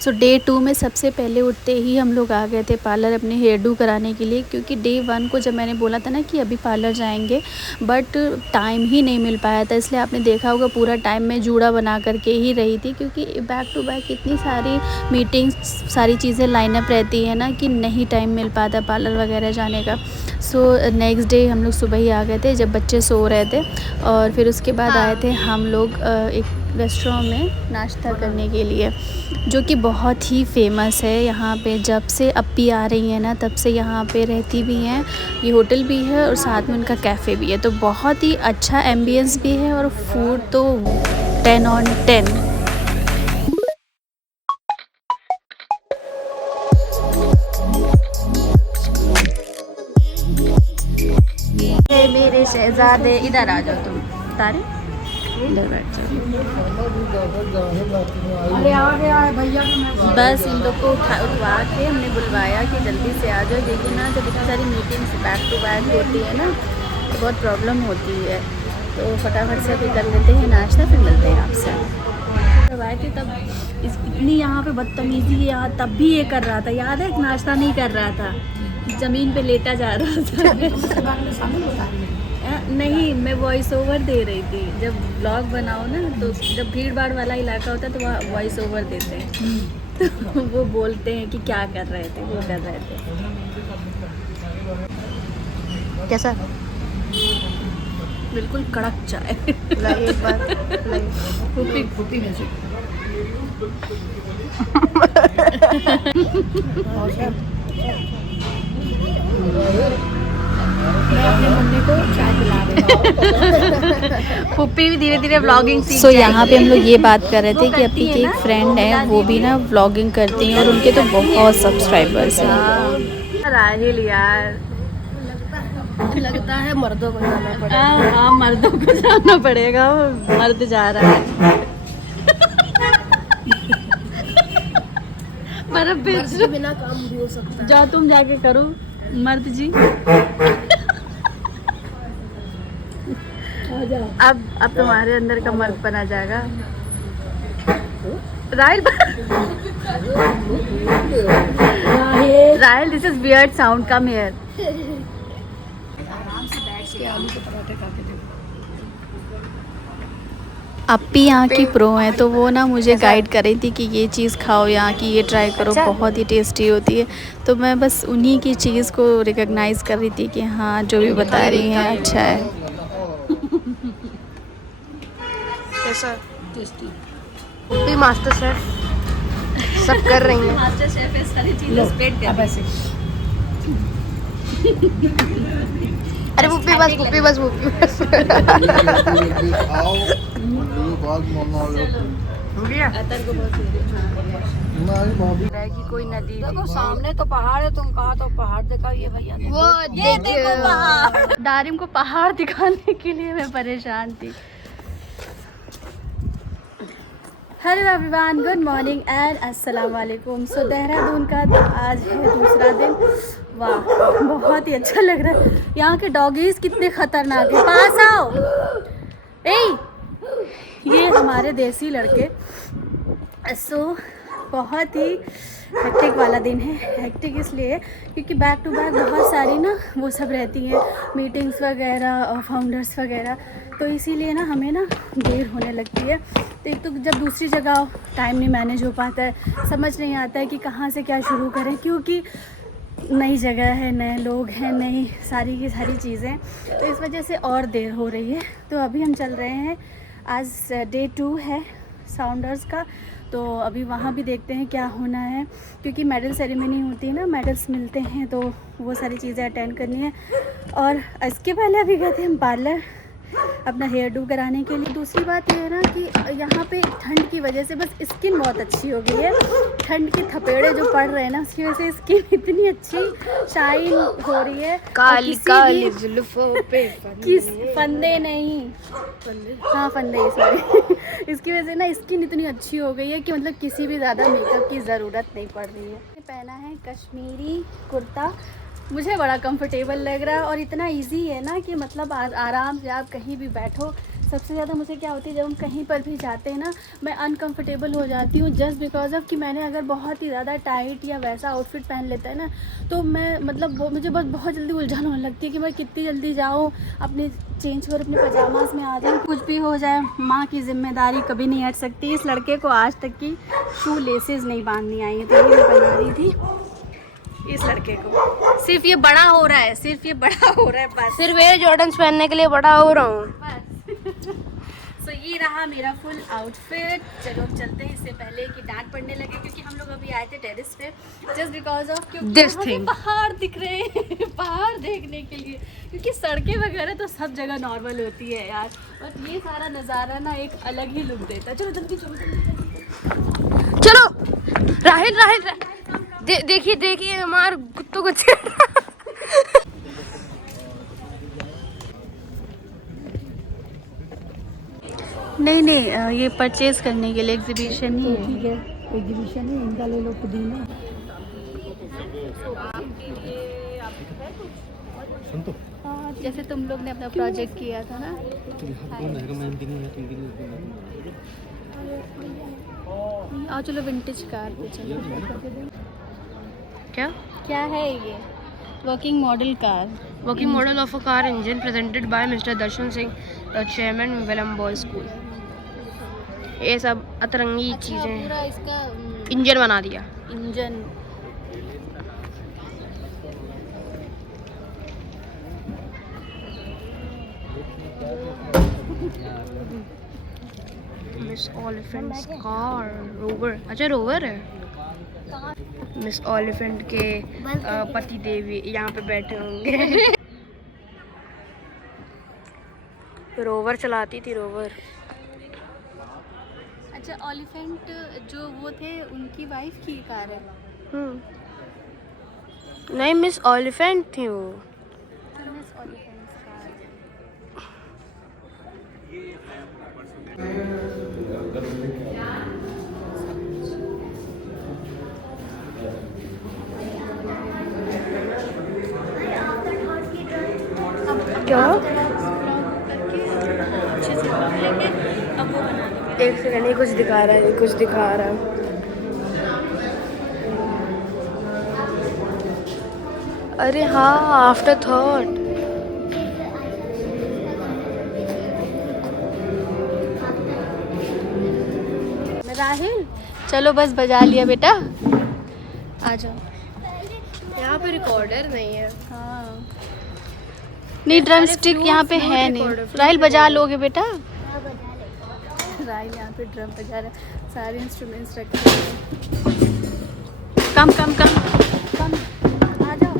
सो day 2 में सबसे पहले उठते ही हम लोग आ गए थे पार्लर अपने हेयर डू कराने के लिए, क्योंकि डे 1 को जब मैंने बोला था ना कि अभी पार्लर जाएंगे, बट टाइम ही नहीं मिल पाया था। इसलिए आपने देखा होगा पूरा टाइम मैं जूड़ा बना करके ही रही थी, क्योंकि बैक टू बैक इतनी सारी मीटिंग्स, सारी चीज़ें लाइनअप रहती है ना कि नहीं टाइम मिल पाता पार्लर वगैरह जाने का। सो नेक्स्ट डे हम लोग सुबह ही आ गए थे जब बच्चे सो रहे थे, और फिर उसके बाद आए थे हम लोग एक रेस्टोरेंट में नाश्ता करने के लिए, जो कि बहुत ही फेमस है यहाँ पे। जब से अप्पी आ रही है ना तब से यहाँ पे रहती भी हैं। ये होटल भी है और साथ में उनका कैफ़े भी है, तो बहुत ही अच्छा एम्बियंस भी है और फूड तो 10/10। मेरे शहजादे इधर आ जाओ, तुम तारे इधर बैठ जाओ। बस इन लोग को उठवा के हमने बुलवाया कि जल्दी से आ जाओ, क्योंकि ना जब इतनी सारी मीटिंग्स बैक टू बैक होती है ना तो बहुत प्रॉब्लम होती है। तो फटाफट से अभी कर लेते हैं नाश्ता, फिर मिलते हैं आपसे। करवाए थे तब इतनी यहाँ पे बदतमीजी यहाँ तब भी ये कर रहा था, याद है? नाश्ता नहीं कर रहा था, ज़मीन पे लेटा जा रहा था। नहीं, मैं वॉइस ओवर दे रही थी। जब ब्लॉग बनाओ ना तो जब भीड़ भाड़ वाला इलाका होता है तो वहाँ वॉइस ओवर देते हैं तो वो बोलते हैं कि क्या कर रहे थे, वो कर रहे थे। कैसा? बिल्कुल कड़क चाय। एक बार फूपी में से मैं अपने मम्मी को चाय पिला रही हूँ। पुप्पी भी धीरे धीरे व्लॉगिंग सीख जाएगी। यहाँ पे हम लोग ये बात कर रहे थे कि अपनी की एक फ्रेंड है, वो भी ना व्लॉगिंग करती हैं और उनके तो बहुत सब्सक्राइबर्स हैं। राहिल यार, लगता है मर्दों को जाना पड़ेगा। हाँ, मर्दों को जाना पड़ेगा, मर्द जा रहा है। मर्द के बिना काम भी हो सकता है। जाओ तुम जाके करो मर्द जी। अब तुम्हारे अंदर का मर्द बना जाएगा। Rahil this is weird sound, come here. आराम से बैठ के आलू के पराठे खा के देखो। अप्पी यहाँ की प्रो है, तो वो ना मुझे गाइड कर रही थी कि ये चीज़ खाओ, यहाँ की ये ट्राई करो, बहुत ही टेस्टी होती है। तो मैं बस उन्हीं की चीज़ को रिकॉग्नाइज़ कर रही थी कि हाँ जो भी बता रही हैं अच्छा है। कैसा? टेस्टी। पुप्पी मास्टर शेफ सब कर रही हैं। मास्टर शेफ है, सारी चीज़ें स्प्रेड कर रही है। अरे पुप्पी बस, पुप्पी बस, पुप्पी बस। की कोई नदी देखो सामने तो पहाड़ है, तुम कहा तो पहाड़ दिखाओ। ये भैया वो ये देखो पहाड़। दारिम को पहाड़ दिखाने के लिए मैं परेशान थी। Hello everyone, good morning and अस्सलाम वालेकुम। सो देहरादून का आज है दूसरा दिन। वाह, बहुत ही अच्छा लग रहा है। यहाँ के डॉगीज कितने खतरनाक है। पास आओ। ये हमारे देसी लड़के। सो बहुत ही हेक्टिक वाला दिन है। हेक्टिक इसलिए क्योंकि बैक टू बैक बहुत सारी ना वो सब रहती हैं, मीटिंग्स वगैरह और फाउंडर्स वगैरह, तो इसीलिए ना हमें ना देर होने लगती है। तो एक तो जब दूसरी जगह टाइम नहीं मैनेज हो पाता है, समझ नहीं आता है कि कहाँ से क्या शुरू करें, क्योंकि नई जगह है, नए लोग हैं, नई सारी की सारी चीज़ें, तो इस वजह से और देर हो रही है। तो अभी हम चल रहे हैं, आज डे 2 है साउंडर्स का, तो अभी वहाँ भी देखते हैं क्या होना है, क्योंकि मेडल सेरेमनी होती है ना, मेडल्स मिलते हैं, तो वो सारी चीज़ें अटेंड करनी है। और इसके पहले अभी गए थे हम पार्लर अपना हेयर डू कराने के लिए। दूसरी बात ये है ना कि यहाँ पे ठंड की वजह से बस स्किन बहुत अच्छी हो गई है। ठंड के थपेड़े जो पड़ रहे हैं ना, उसकी वजह से स्किन इतनी अच्छी शाइन हो रही है। काली काली जुल्फों पे फंदे नहीं, हाँ फंदे, सॉरी। इसकी वजह से ना स्किन इतनी अच्छी हो गई है कि मतलब किसी भी ज़्यादा मेकअप की ज़रूरत नहीं पड़ रही है। पहना है कश्मीरी कुर्ता, मुझे बड़ा कंफर्टेबल लग रहा है और इतना इजी है ना कि मतलब आराम से आप कहीं भी बैठो, सबसे ज़्यादा मुझे क्या होती है जब हम कहीं पर भी जाते हैं ना, मैं अनकंफर्टेबल हो जाती हूँ जस्ट बिकॉज ऑफ कि मैंने अगर बहुत ही ज़्यादा टाइट या वैसा आउटफिट पहन लेता है ना, तो मैं मतलब वो मुझे बस बहुत जल्दी उलझन होने लगती है कि मैं कितनी जल्दी जाऊँ, अपने चेंज कर अपने पजामाज में आ जाऊँ, कुछ भी हो जाए। माँ की जिम्मेदारी कभी नहीं हट सकती। इस लड़के को आज तक की शू लेसेस नहीं बांधनी आई है, तो ये मैं बना रही थी इस लड़के को। सिर्फ ये बड़ा हो रहा है, सिर्फ ये बड़ा हो रहा है बस, सिर्फ एयर जॉर्डन्स पहनने के लिए बड़ा हो रहा हूँ बस। सो ये रहा मेरा फुल आउटफिट। चलो अब चलते हैं, इससे पहले कि डांट पड़ने लगे, क्योंकि हम लोग अभी आए थे टेरेस पे जस्ट बिकॉज ऑफ क्योंकि This वहाँ पे thing. पहाड़ दिख रहे हैं पहाड़ देखने के लिए, क्योंकि सड़कें वगैरह तो सब जगह नॉर्मल होती है यार, बट ये सारा नज़ारा ना एक अलग ही लुक देता है। चलो जल्दी चलो। चलो राहिल देखिए देखिए हमारे कुत्तों को नहीं ये परचेज करने के लिए एग्जीबिशन ही है। ठीक है, एग्जीबिशन ही इनका ले लो पुदीना। हाँ, जैसे तुम लोग ने अपना प्रोजेक्ट किया था ना। आओ चलो विंटेज कार पे चलो। क्या है ये? Working model car. Working model of a car engine presented by mister Darshan Singh, the chairman Welham boy school. ये सब अतरंगी चीजें पूरा इसका इंजन बना दिया। Engine miss Oliphant's car rover. अच्छा रोवर है। मिस ओलिफेंट के पति देवी यहाँ पे बैठे होंगे। रोवर चलाती थी रोवर। अच्छा, ओलिफेंट जो वो थे उनकी वाइफ की कार है। नहीं मिस ओलिफेंट थी वो। Miss Oliphant's car. क्या? अच्छे से पक लेंगे, अब वो बना लेंगे। एक सेकंड, ये कुछ दिखा रहा है, ये कुछ दिखा रहा है। अरे हाँ, आफ्टर थॉट। राहिल चलो बस बजा लिया बेटा, आ जाओ। यहाँ पे रिकॉर्डर नहीं है। हाँ नहीं, ड्रम स्टिक यहाँ पे है नहीं। राहिल बजा लोगे बेटा? राहिल यहाँ पे ड्रम बजा रहा है, सारे इंस्ट्रूमेंट्स रखे हैं। कम आ जाओ,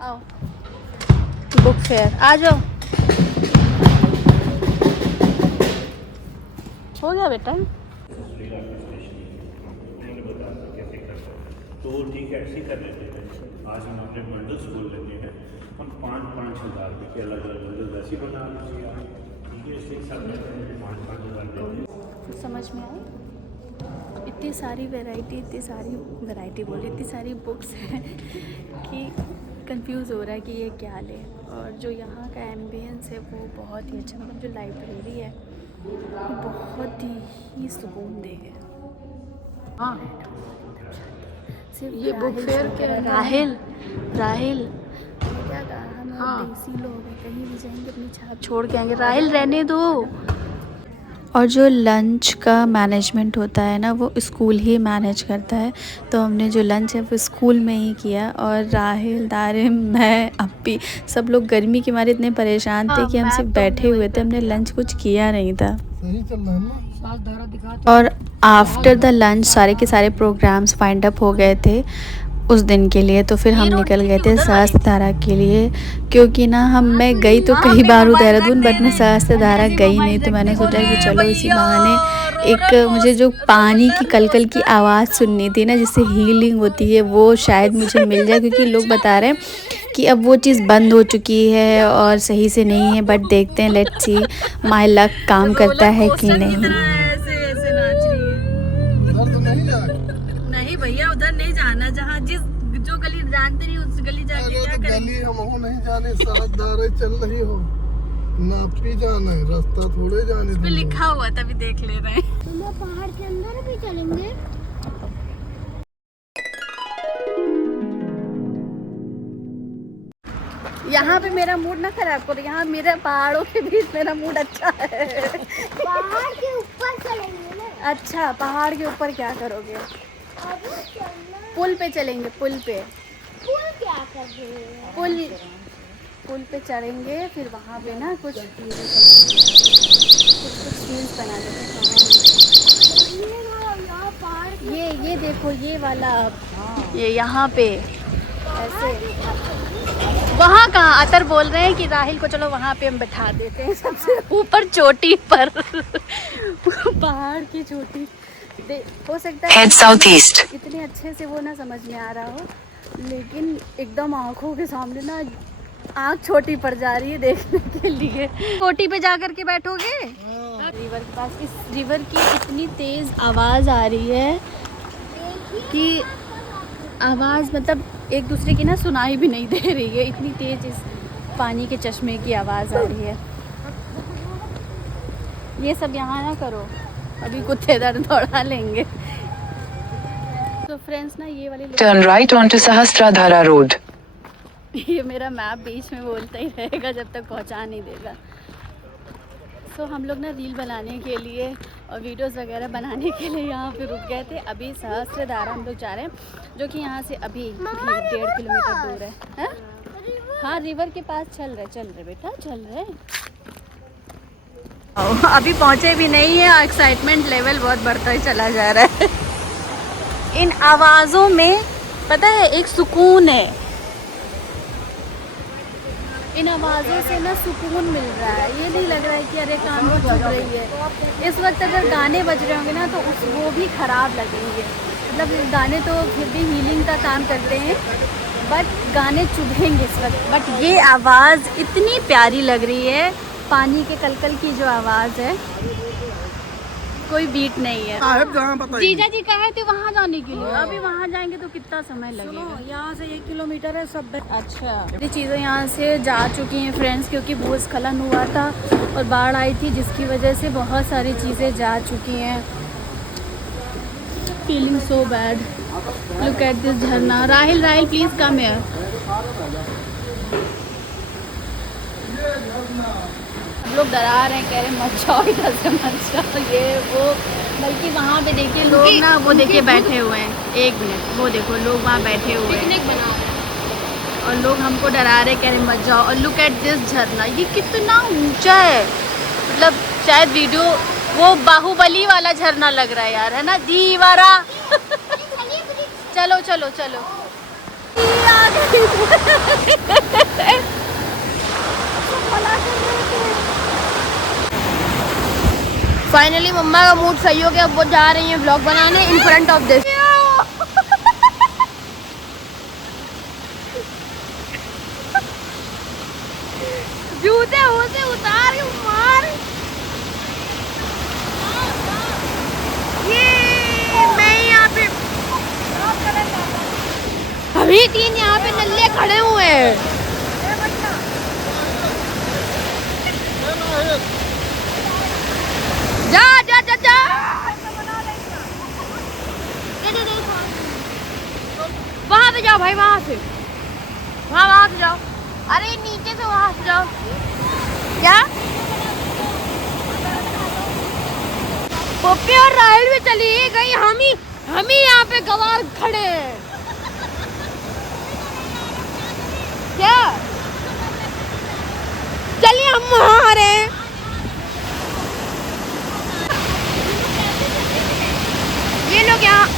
आओ बुक फेयर आ जाओ। हो गया बेटा। तो ठीक है, ऐसे कर लेते हैं। आज हम अपने बंडल्स खोल लेते हैं। हम 5,000 रुपये के अलग अलग बंडल वैसे बना लीजिए आप। ठीक है, इससे सब 5,000 देते हैं। कुछ समझ में आई? इतनी सारी वैरायटी बोली, इतनी सारी बुक्स हैं कि कंफ्यूज हो रहा है कि ये क्या लें। और जो यहाँ का एम्बियंस है वो बहुत ही अच्छा, मतलब जो लाइब्रेरी है वो बहुत ही सुकून देगा। हाँ, सिर्फ ये बुक फेयर के राहिल क्या कहा, हम देसी लोग हैं, कहीं भी जाएंगे अपनी छाप छोड़ के आएंगे। राहिल रहने दो। और जो लंच का मैनेजमेंट होता है ना वो स्कूल ही मैनेज करता है, तो हमने जो लंच है वो स्कूल में ही किया। और राहिल, दारिम, मैं, अप्पी सब लोग गर्मी के मारे इतने परेशान थे कि हम सिर्फ बैठे हुए थे, हमने लंच कुछ किया नहीं था। और आफ्टर द लंच सारे के सारे प्रोग्राम्स फाइंड अप हो गए थे उस दिन के लिए, तो फिर हम निकल गए थे सहस्त्रधारा के लिए। क्योंकि ना मैं गई तो कई बार हूँ देहरादून, बट मैं सहस्त्रधारा गई नहीं, तो मैंने सोचा कि चलो इसी बहाने एक मुझे जो पानी की कलकल की आवाज़ सुननी थी ना, जिससे हीलिंग होती है, वो शायद मुझे मिल जाए। क्योंकि लोग बता रहे हैं कि अब वो चीज़ बंद हो चुकी है और सही से नहीं है, बट देखते हैं, लेट्स सी माय लक काम करता है कि नहीं। नहीं भैया, उधर नहीं जाना, जहाँ जो गली जानते नहीं उस गली जाके क्या करेंगे? गली हम नहीं जाने, सहस्त्रधारा चल रही हो। नापी जाना है, रास्ता थोड़े जाने पे लिखा हुआ तभी देख ले रहे हैं। तो पहाड़ के अंदर भी चलेंगे। यहाँ पे मेरा मूड ना खराब करो, यहाँ मेरे पहाड़ों के बीच मेरा मूड अच्छा है। पहाड़ के ऊपर चलेंगे ना। अच्छा, पहाड़ के ऊपर क्या करोगे? अभी चलना। पुल पे चलेंगे, पुल पे। पुल क्या कर रहे हैं? पुल पे चढ़ेंगे, फिर वहाँ पे ना कुछ रील्स बना लेंगे। यहाँ पहाड़ ये देखो, ये वाला, ये यहाँ पे ऐसे। वहाँ कहाँ अतर बोल रहे हैं कि राहिल को चलो वहाँ पे हम बैठा देते हैं सबसे ऊपर चोटी पर। पहाड़ की चोटी हो सकता है साउथ ईस्ट। इतने अच्छे से वो ना समझ में आ रहा हो, लेकिन एकदम आँखों के सामने ना आँख छोटी पड़ जा रही है देखने के लिए। चोटी पे जा कर के बैठोगे रिवर के पास। इस रिवर की इतनी तेज़ आवाज़ आ रही है कि आवाज़ मतलब एक दूसरे की ना सुनाई भी नहीं दे रही है, इतनी तेज़ इस पानी के चश्मे की आवाज़ आ रही है। ये सब यहाँ ना करो, अभी कुत्ते दर दौड़ा लेंगे। तो फ्रेंड्स ना ये वाली turn right on to Sahastradhara road. ये मेरा मैप बीच में बोलता ही रहेगा जब तक पहुँचा नहीं देगा। सो हम लोग ना रील बनाने के लिए और वीडियोस वगैरह बनाने के लिए यहाँ पे रुक गए थे। अभी सहस्त्रधारा हम लोग जा रहे हैं, जो कि यहाँ से अभी 1.5 किलोमीटर दूर है। हाँ, रिवर के पास चल रहे बेटा, चल रहे। अभी पहुँचे भी नहीं है और एक्साइटमेंट लेवल बहुत बढ़ता ही चला जा रहा है। इन आवाज़ों में पता है एक सुकून है, इन आवाज़ों से ना सुकून मिल रहा है। ये नहीं लग रहा है कि अरे कान में चुभ रही है। इस वक्त अगर गाने बज रहे होंगे ना तो वो भी ख़राब लगेंगे। मतलब गाने तो फिर भी हीलिंग का काम करते हैं, बट गाने चुभेंगे इस वक्त। बट ये आवाज़ इतनी प्यारी लग रही है, पानी के कलकल की जो आवाज़ है, कोई बीट नहीं है। जीजा जी कहे थे वहाँ जाने के लिए, अभी वहाँ जाएंगे तो कितना समय लगेगा? यहाँ से 1 किलोमीटर है सब। अच्छा, ये चीज़ें यहाँ से जा चुकी हैं फ्रेंड्स, क्योंकि भूस्खलन हुआ था और बाढ़ आई थी, जिसकी वजह से बहुत सारी चीज़ें जा चुकी हैं। Feeling so bad. Look at this झरना। Rahil please come here. लोग डरा रहे हैं, कह रहे मत जाओ इधर से, मत जाओ, ये वो। बल्कि वहाँ पे देखिए लोग ना, वो देखिए बैठे हुए हैं। 1 मिनट, वो देखो लोग वहाँ बैठे हुए हैं, पिकनिक बना रहे हैं और लोग हमको डरा रहे, कह रहे मत जाओ। और लुक एट दिस झरना, ये कितना ऊंचा है। मतलब शायद वीडियो वो बाहुबली वाला झरना लग रहा है यार, है ना दीवारा। चलो चलो चलो। फाइनली मम्मा का मूड सही हो गया, अब वो जा रही है व्लॉग बनाने इन फ्रंट ऑफ दिस। जूते वूते उतार के मार। ये मैं यहाँ पे अभी 3 यहाँ पे नल्ले खड़े हुए हैं। जा जा जा जा, वहाँ से जाओ भाई, वहाँ से जाओ। अरे नीचे से वहाँ से जाओ। क्या पप्पी और राहिल भी चली गई, हम ही यहाँ पे गवार खड़े हैं। क्या चलिए हम वहाँ आ रहे हैं।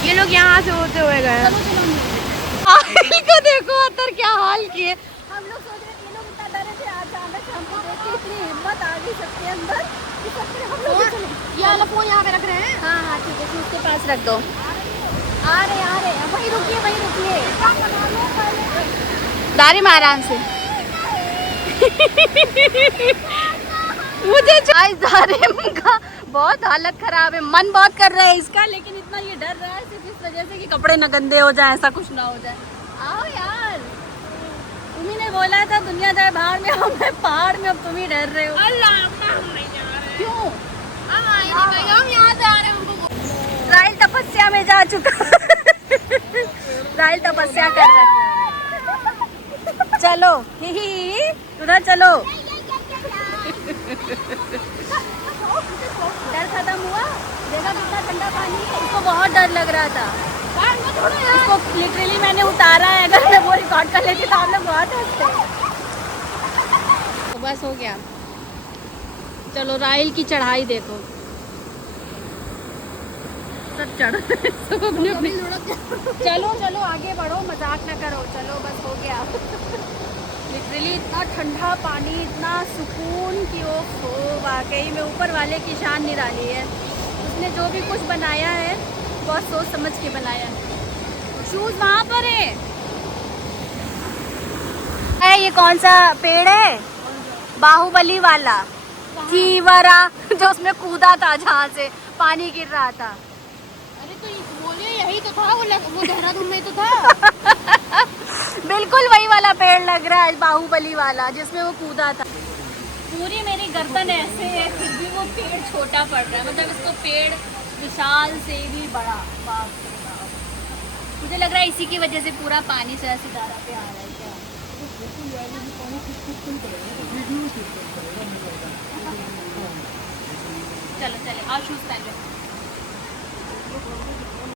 ये लोग यहाँ से होते हुए गए। को देखो अतर क्या हाल किए। हम लोग सोच रहे थे, लोग इतना डरे थे, अचानक हमको देख के इतनी हिम्मत आ गई सबके अंदर कि सब हम लोग ये वाला फोन यहाँ पे रख रहे हैं। हाँ ठीक है, उसके पास रख दो। आ रहे वहीं रुकिए। दारी में आराम से। मुझे दारिम का बहुत हालत खराब है, मन बहुत कर रहा है इसका, लेकिन इतना ये डर रहा है सिर्फ इस वजह से कि कपड़े न गंदे हो जाए, ऐसा कुछ ना हो जाए। आओ यार, तुम्ही ने बोला था दुनिया जाए बाहर में, अब मैं पहाड़ में, अब तुम ही डर रहे हो। क्यों? हम यहाँ जा रहे हैं। राइल तपस्या में जा चुका। राइल तपस्या कर रहा है। चलो ही उधर चलो। डर खत्म हुआ? देखा कितना ठंडा पानी है। इसको बहुत डर लग रहा था। इसको लिटरली मैंने उतारा है, अगर मैं वो रिकॉर्ड कर लेती तो आप लोग बहुत हंसते। तो बस हो गया। चलो राइल की चढ़ाई देखो, सब चढ़ सब अपने अपने। चलो चलो आगे बढ़ो, मजाक ना करो, चलो बस हो गया। लिटरली इतना ठंडा पानी, इतना सुकून की ओफ हो, वाकई में ऊपर वाले की शान निराली है। उसने जो भी कुछ बनाया है बहुत सोच समझ के बनाया है। शूज वहाँ पर है। ये कौन सा पेड़ है? बाहुबली वाला थीवरा, जो उसमें कूदा था जहाँ से पानी गिर रहा था। अरे तो बोलिए यही तो था, वो देहरादून में तो था। बिल्कुल वही वाला पेड़ लग रहा है, बाहुबली वाला, जिसमें वो कूदा था। पूरी मेरी गर्दन ऐसे है, फिर भी वो पेड़ छोटा पड़ रहा है। मतलब इसको पेड़ विशाल से भी बड़ा। बाप रे बाप। मुझे लग रहा है इसी की वजह से पूरा पानी सितारा पे आ रहा है क्या? चलो चलो, आओ शूज पहन लो।